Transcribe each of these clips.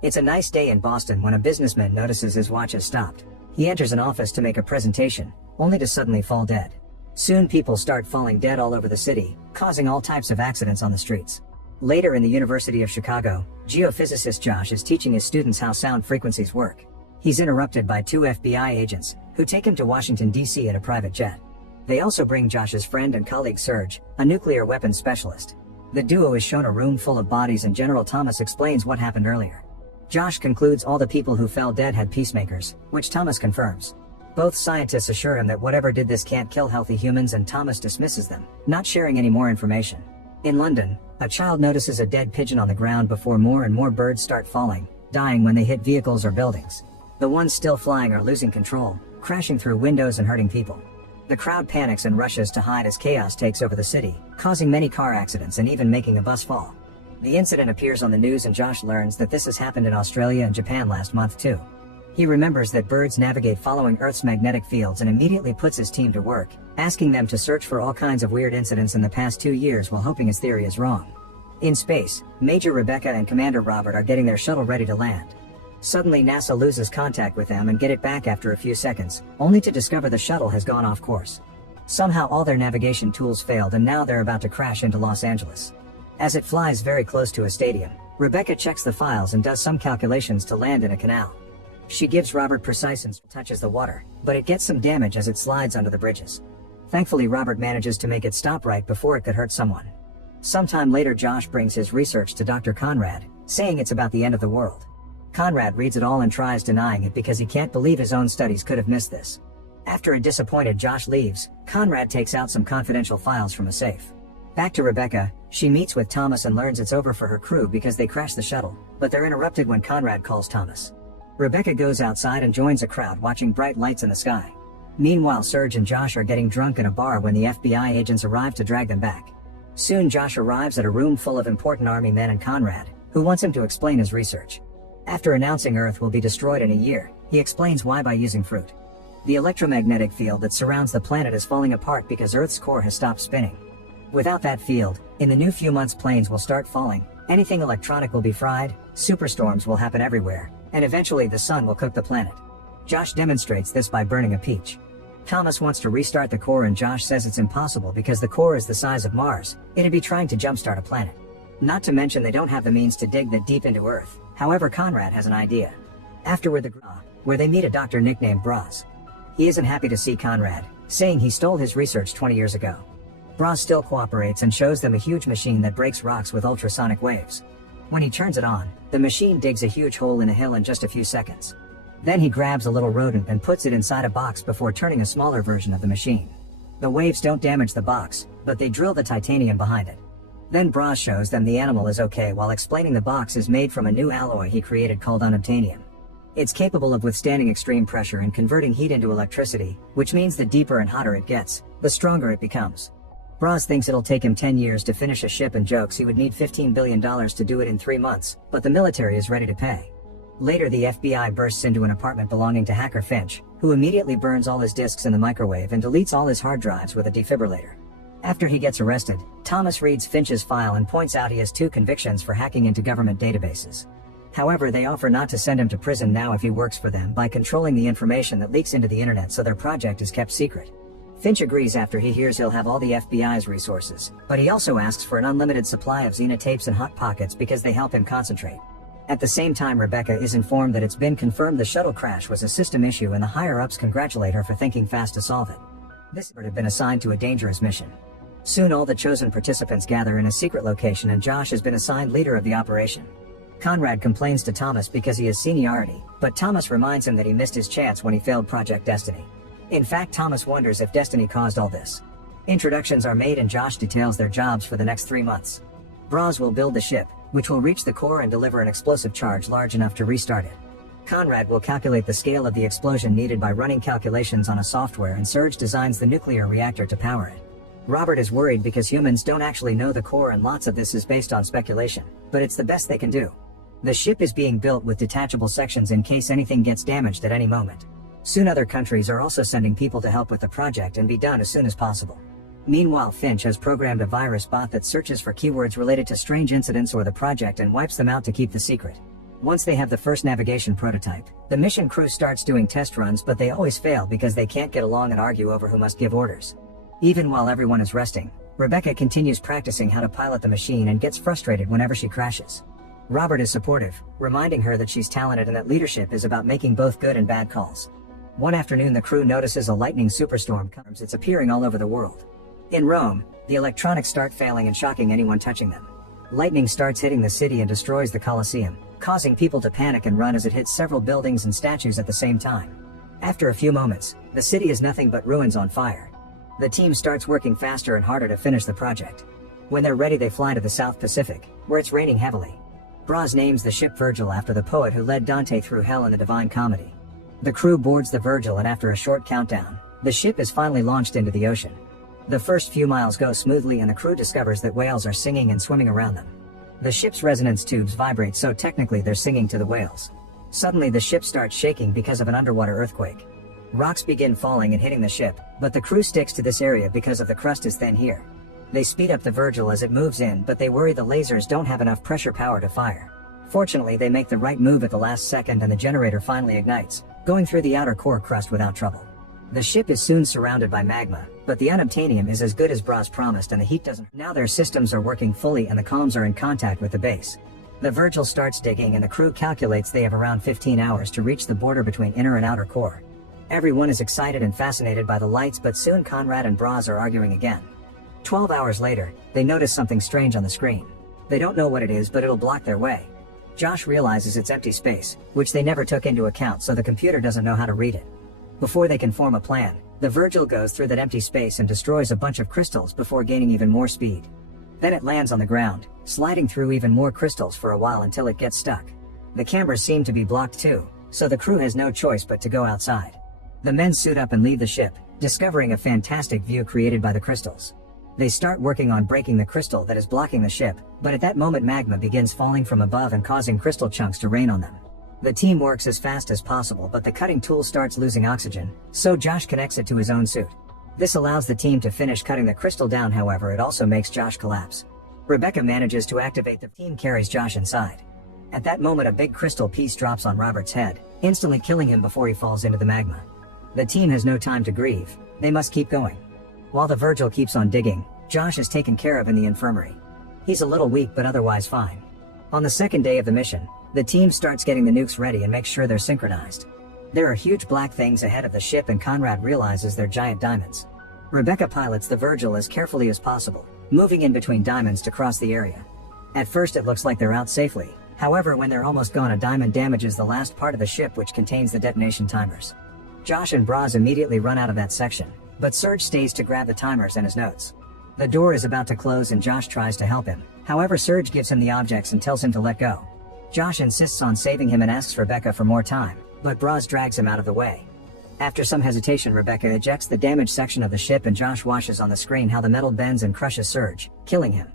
It's a nice day in Boston when a businessman notices his watch has stopped. He enters an office to make a presentation, only to suddenly fall dead. Soon people start falling dead all over the city, causing all types of accidents on the streets. Later in the University of Chicago, geophysicist Josh is teaching his students how sound frequencies work. He's interrupted by two FBI agents, who take him to Washington, D.C. in a private jet. They also bring Josh's friend and colleague Serge, a nuclear weapons specialist. The duo is shown a room full of bodies and General Thomas explains what happened earlier. Josh concludes all the people who fell dead had pacemakers, which Thomas confirms. Both scientists assure him that whatever did this can't kill healthy humans and Thomas dismisses them, not sharing any more information. In London, a child notices a dead pigeon on the ground before more and more birds start falling, dying when they hit vehicles or buildings. The ones still flying are losing control, crashing through windows and hurting people. The crowd panics and rushes to hide as chaos takes over the city, causing many car accidents and even making a bus fall. The incident appears on the news and Josh learns that this has happened in Australia and Japan last month too. He remembers that birds navigate following Earth's magnetic fields and immediately puts his team to work, asking them to search for all kinds of weird incidents in the past 2 years while hoping his theory is wrong. In space, Major Rebecca and Commander Robert are getting their shuttle ready to land. Suddenly NASA loses contact with them and get it back after a few seconds, only to discover the shuttle has gone off course. Somehow all their navigation tools failed and now they're about to crash into Los Angeles. As it flies very close to a stadium, Rebecca checks the files and does some calculations to land in a canal. She gives Robert precise and touches the water, but it gets some damage as it slides under the bridges. Thankfully Robert manages to make it stop right before it could hurt someone. Sometime later Josh brings his research to Dr. Conrad, saying it's about the end of the world. Conrad reads it all and tries denying it because he can't believe his own studies could have missed this. After a disappointed Josh leaves, Conrad takes out some confidential files from a safe. Back to Rebecca, she meets with Thomas and learns it's over for her crew because they crashed the shuttle, but they're interrupted when Conrad calls Thomas. Rebecca goes outside and joins a crowd watching bright lights in the sky. Meanwhile Serge and Josh are getting drunk in a bar when the FBI agents arrive to drag them back. Soon Josh arrives at a room full of important army men and Conrad, who wants him to explain his research. After announcing Earth will be destroyed in a year, he explains why by using fruit. The electromagnetic field that surrounds the planet is falling apart because Earth's core has stopped spinning. Without that field, in the new few months planes will start falling, anything electronic will be fried, superstorms will happen everywhere, and eventually the sun will cook the planet. Josh demonstrates this by burning a peach. Thomas wants to restart the core and Josh says it's impossible because the core is the size of Mars, it'd be trying to jumpstart a planet. Not to mention they don't have the means to dig that deep into Earth. However, Conrad has an idea. Afterward the where they meet a doctor nicknamed Braz. He isn't happy to see Conrad, saying he stole his research 20 years ago. Braz still cooperates and shows them a huge machine that breaks rocks with ultrasonic waves. When he turns it on, the machine digs a huge hole in a hill in just a few seconds. Then he grabs a little rodent and puts it inside a box before turning a smaller version of the machine. The waves don't damage the box, but they drill the titanium behind it. Then Braz shows them the animal is okay while explaining the box is made from a new alloy he created called unobtainium. It's capable of withstanding extreme pressure and converting heat into electricity, which means the deeper and hotter it gets, the stronger it becomes. Braz thinks it'll take him 10 years to finish a ship and jokes he would need $15 billion to do it in 3 months, but the military is ready to pay. Later the FBI bursts into an apartment belonging to hacker Finch, who immediately burns all his disks in the microwave and deletes all his hard drives with a defibrillator. After he gets arrested, Thomas reads Finch's file and points out he has 2 convictions for hacking into government databases. However, they offer not to send him to prison now if he works for them by controlling the information that leaks into the internet so their project is kept secret. Finch agrees after he hears he'll have all the FBI's resources, but he also asks for an unlimited supply of Xena tapes and Hot Pockets because they help him concentrate. At the same time Rebecca is informed that it's been confirmed the shuttle crash was a system issue and the higher-ups congratulate her for thinking fast to solve it. This had been assigned to a dangerous mission. Soon all the chosen participants gather in a secret location and Josh has been assigned leader of the operation. Conrad complains to Thomas because he has seniority, but Thomas reminds him that he missed his chance when he failed Project Destiny. In fact, Thomas wonders if Destiny caused all this. Introductions are made and Josh details their jobs for the next 3 months. Braz will build the ship, which will reach the core and deliver an explosive charge large enough to restart it. Conrad will calculate the scale of the explosion needed by running calculations on a software and Serge designs the nuclear reactor to power it. Robert is worried because humans don't actually know the core and lots of this is based on speculation, but it's the best they can do. The ship is being built with detachable sections in case anything gets damaged at any moment. Soon other countries are also sending people to help with the project and be done as soon as possible. Meanwhile, Finch has programmed a virus bot that searches for keywords related to strange incidents or the project and wipes them out to keep the secret. Once they have the first navigation prototype, the mission crew starts doing test runs, but they always fail because they can't get along and argue over who must give orders. Even while everyone is resting, Rebecca continues practicing how to pilot the machine and gets frustrated whenever she crashes. Robert is supportive, reminding her that she's talented and that leadership is about making both good and bad calls. One afternoon, the crew notices a lightning superstorm comes. It's appearing all over the world. In Rome, the electronics start failing and shocking anyone touching them. Lightning starts hitting the city and destroys the Colosseum, causing people to panic and run as it hits several buildings and statues at the same time. After a few moments, the city is nothing but ruins on fire. The team starts working faster and harder to finish the project. When they're ready, they fly to the South Pacific, where it's raining heavily. Braz names the ship Virgil after the poet who led Dante through hell in the Divine Comedy. The crew boards the Virgil, and after a short countdown, the ship is finally launched into the ocean. The first few miles go smoothly and the crew discovers that whales are singing and swimming around them. The ship's resonance tubes vibrate, so technically they're singing to the whales. Suddenly the ship starts shaking because of an underwater earthquake. Rocks begin falling and hitting the ship, but the crew sticks to this area because of the crust is thin here. They speed up the Virgil as it moves in, but they worry the lasers don't have enough pressure power to fire. Fortunately, they make the right move at the last second and the generator finally ignites, going through the outer core crust without trouble. The ship is soon surrounded by magma, but the unobtainium is as good as Braz promised and the heat doesn't. Now their systems are working fully and the comms are in contact with the base. The Virgil starts digging and the crew calculates they have around 15 hours to reach the border between inner and outer core. Everyone is excited and fascinated by the lights, but soon Conrad and Braz are arguing again. 12 hours later, they notice something strange on the screen. They don't know what it is, but it'll block their way. Josh realizes it's empty space, which they never took into account, so the computer doesn't know how to read it. Before they can form a plan, the Virgil goes through that empty space and destroys a bunch of crystals before gaining even more speed. Then it lands on the ground, sliding through even more crystals for a while until it gets stuck. The cameras seem to be blocked too, so the crew has no choice but to go outside. The men suit up and leave the ship, discovering a fantastic view created by the crystals. They start working on breaking the crystal that is blocking the ship, but at that moment magma begins falling from above and causing crystal chunks to rain on them. The team works as fast as possible, but the cutting tool starts losing oxygen, so Josh connects it to his own suit. This allows the team to finish cutting the crystal down, however it also makes Josh collapse. Rebecca manages to activate the team carries Josh inside. At that moment a big crystal piece drops on Robert's head, instantly killing him before he falls into the magma. The team has no time to grieve, they must keep going. While the Virgil keeps on digging, Josh is taken care of in the infirmary. He's a little weak but otherwise fine. On the second day of the mission, the team starts getting the nukes ready and makes sure they're synchronized. There are huge black things ahead of the ship and Conrad realizes they're giant diamonds. Rebecca pilots the Virgil as carefully as possible, moving in between diamonds to cross the area. At first it looks like they're out safely, however when they're almost gone a diamond damages the last part of the ship which contains the detonation timers. Josh and Braz immediately run out of that section, but Serge stays to grab the timers and his notes. The door is about to close and Josh tries to help him, however Serge gives him the objects and tells him to let go. Josh insists on saving him and asks Rebecca for more time, but Braz drags him out of the way. After some hesitation Rebecca ejects the damaged section of the ship and Josh watches on the screen how the metal bends and crushes Serge, killing him.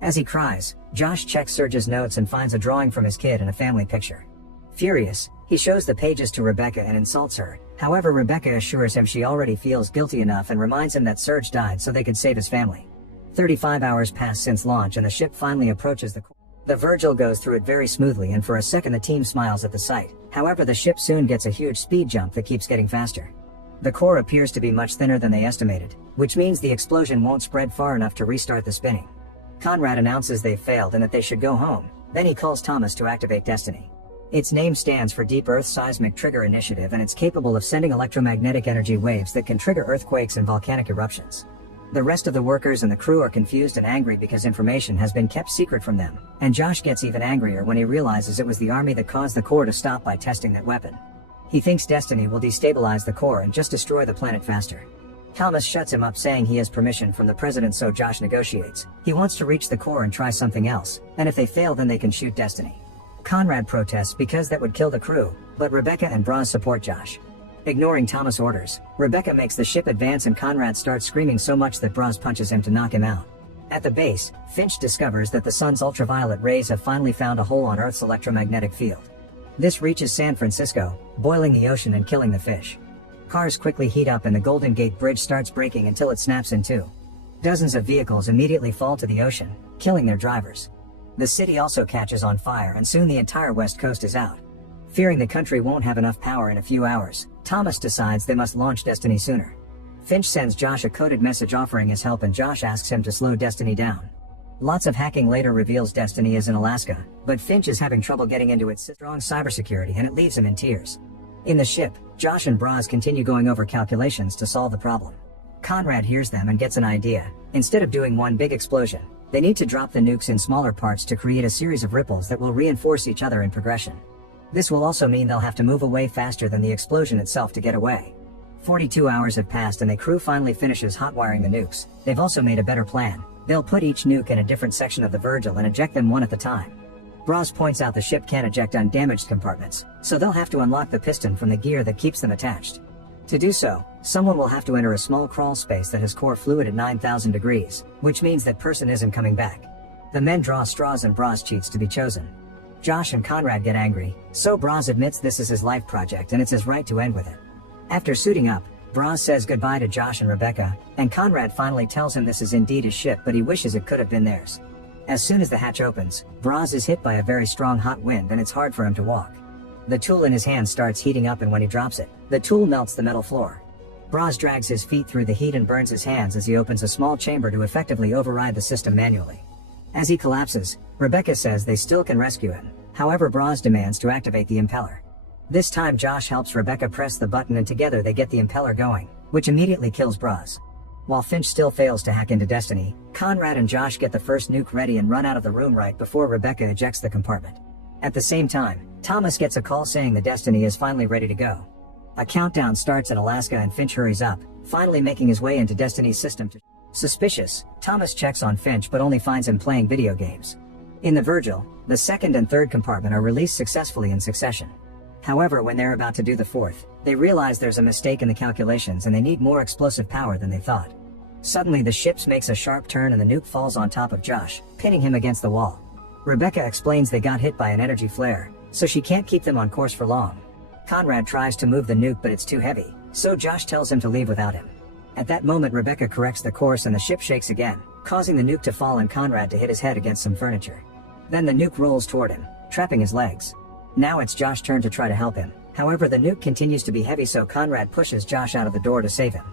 As he cries, Josh checks Serge's notes and finds a drawing from his kid and a family picture. Furious, he shows the pages to Rebecca and insults her, however Rebecca assures him she already feels guilty enough and reminds him that Serge died so they could save his family. 35 hours pass since launch and the ship finally approaches the core. The Virgil goes through it very smoothly and for a second the team smiles at the sight, however the ship soon gets a huge speed jump that keeps getting faster. The core appears to be much thinner than they estimated, which means the explosion won't spread far enough to restart the spinning. Conrad announces they've failed and that they should go home, then he calls Thomas to activate Destiny. Its name stands for Deep Earth Seismic Trigger Initiative and it's capable of sending electromagnetic energy waves that can trigger earthquakes and volcanic eruptions. The rest of the workers and the crew are confused and angry because information has been kept secret from them, and Josh gets even angrier when he realizes it was the army that caused the core to stop by testing that weapon. He thinks Destiny will destabilize the core and just destroy the planet faster. Thomas shuts him up saying he has permission from the president, so Josh negotiates. He wants to reach the core and try something else, and if they fail then they can shoot Destiny. Conrad protests because that would kill the crew, but Rebecca and Braz support Josh. Ignoring Thomas' orders, Rebecca makes the ship advance and Conrad starts screaming so much that Braz punches him to knock him out. At the base, Finch discovers that the sun's ultraviolet rays have finally found a hole on Earth's electromagnetic field. This reaches San Francisco, boiling the ocean and killing the fish. Cars quickly heat up and the Golden Gate Bridge starts breaking until it snaps in two. Dozens of vehicles immediately fall to the ocean, killing their drivers. The city also catches on fire and soon the entire west coast is out. Fearing the country won't have enough power in a few hours, Thomas decides they must launch Destiny sooner. Finch sends Josh a coded message offering his help and Josh asks him to slow Destiny down. Lots of hacking later reveals Destiny is in Alaska, but Finch is having trouble getting into its strong cybersecurity and it leaves him in tears. In the ship, Josh and Braz continue going over calculations to solve the problem. Conrad hears them and gets an idea. Instead of doing one big explosion, they need to drop the nukes in smaller parts to create a series of ripples that will reinforce each other in progression. This will also mean they'll have to move away faster than the explosion itself to get away. 42 hours have passed and the crew finally finishes hotwiring the nukes. They've also made a better plan. They'll put each nuke in a different section of the Virgil and eject them one at a time. Braz points out the ship can't eject undamaged compartments, so they'll have to unlock the piston from the gear that keeps them attached. To do so, someone will have to enter a small crawl space that has core fluid at 9,000 degrees, which means that person isn't coming back. The men draw straws and Braz cheats to be chosen. Josh and Conrad get angry, so Braz admits this is his life project and it's his right to end with it. After suiting up, Braz says goodbye to Josh and Rebecca, and Conrad finally tells him this is indeed his ship but he wishes it could have been theirs. As soon as the hatch opens, Braz is hit by a very strong hot wind and it's hard for him to walk. The tool in his hand starts heating up and when he drops it, the tool melts the metal floor. Braz drags his feet through the heat and burns his hands as he opens a small chamber to effectively override the system manually. As he collapses, Rebecca says they still can rescue him, however Braz demands to activate the impeller. This time Josh helps Rebecca press the button and together they get the impeller going, which immediately kills Braz. While Finch still fails to hack into Destiny, Conrad and Josh get the first nuke ready and run out of the room right before Rebecca ejects the compartment. At the same time, Thomas gets a call saying the Destiny is finally ready to go. A countdown starts in Alaska and Finch hurries up, finally making his way into Destiny's system. Suspicious, Thomas checks on Finch but only finds him playing video games. In the Virgil, the second and third compartment are released successfully in succession. However, when they're about to do the fourth, they realize there's a mistake in the calculations and they need more explosive power than they thought. Suddenly the ship makes a sharp turn and the nuke falls on top of Josh, pinning him against the wall. Rebecca explains they got hit by an energy flare, so she can't keep them on course for long. Conrad tries to move the nuke but it's too heavy, so Josh tells him to leave without him. At that moment Rebecca corrects the course and the ship shakes again, causing the nuke to fall and Conrad to hit his head against some furniture. Then the nuke rolls toward him, trapping his legs. Now it's Josh's turn to try to help him, however the nuke continues to be heavy so Conrad pushes Josh out of the door to save him.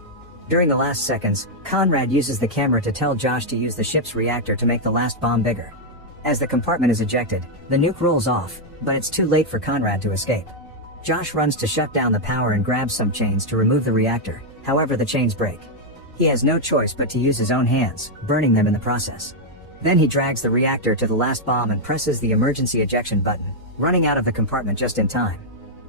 During the last seconds, Conrad uses the camera to tell Josh to use the ship's reactor to make the last bomb bigger. As the compartment is ejected, the nuke rolls off, but it's too late for Conrad to escape. Josh runs to shut down the power and grabs some chains to remove the reactor, however the chains break. He has no choice but to use his own hands, burning them in the process. Then he drags the reactor to the last bomb and presses the emergency ejection button, running out of the compartment just in time.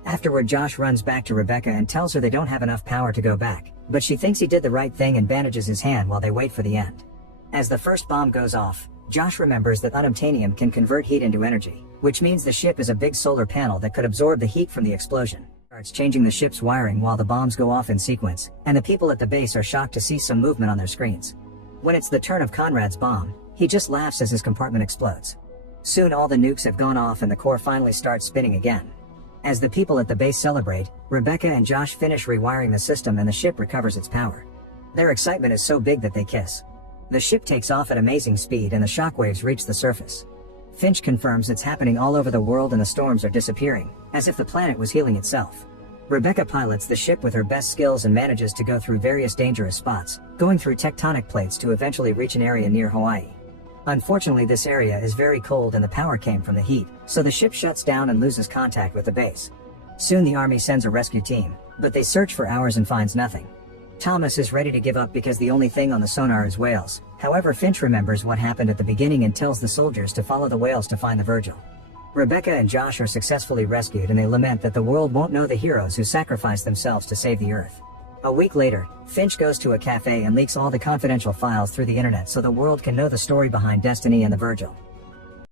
Afterward Josh runs back to Rebecca and tells her they don't have enough power to go back, but she thinks he did the right thing and bandages his hand while they wait for the end. As the first bomb goes off, Josh remembers that unobtainium can convert heat into energy, which means the ship is a big solar panel that could absorb the heat from the explosion. Starts changing the ship's wiring while the bombs go off in sequence, and the people at the base are shocked to see some movement on their screens. When it's the turn of Conrad's bomb, he just laughs as his compartment explodes. Soon all the nukes have gone off and the core finally starts spinning again. As the people at the base celebrate, Rebecca and Josh finish rewiring the system and the ship recovers its power. Their excitement is so big that they kiss. The ship takes off at amazing speed and the shockwaves reach the surface. Finch confirms it's happening all over the world and the storms are disappearing, as if the planet was healing itself. Rebecca pilots the ship with her best skills and manages to go through various dangerous spots, going through tectonic plates to eventually reach an area near Hawaii. Unfortunately, this area is very cold and the power came from the heat, so the ship shuts down and loses contact with the base. Soon the army sends a rescue team, but they search for hours and finds nothing. Thomas is ready to give up because the only thing on the sonar is whales. However, Finch remembers what happened at the beginning and tells the soldiers to follow the whales to find the Virgil. Rebecca and Josh are successfully rescued and they lament that the world won't know the heroes who sacrificed themselves to save the Earth. A week later, Finch goes to a cafe and leaks all the confidential files through the internet so the world can know the story behind Destiny and the Virgil.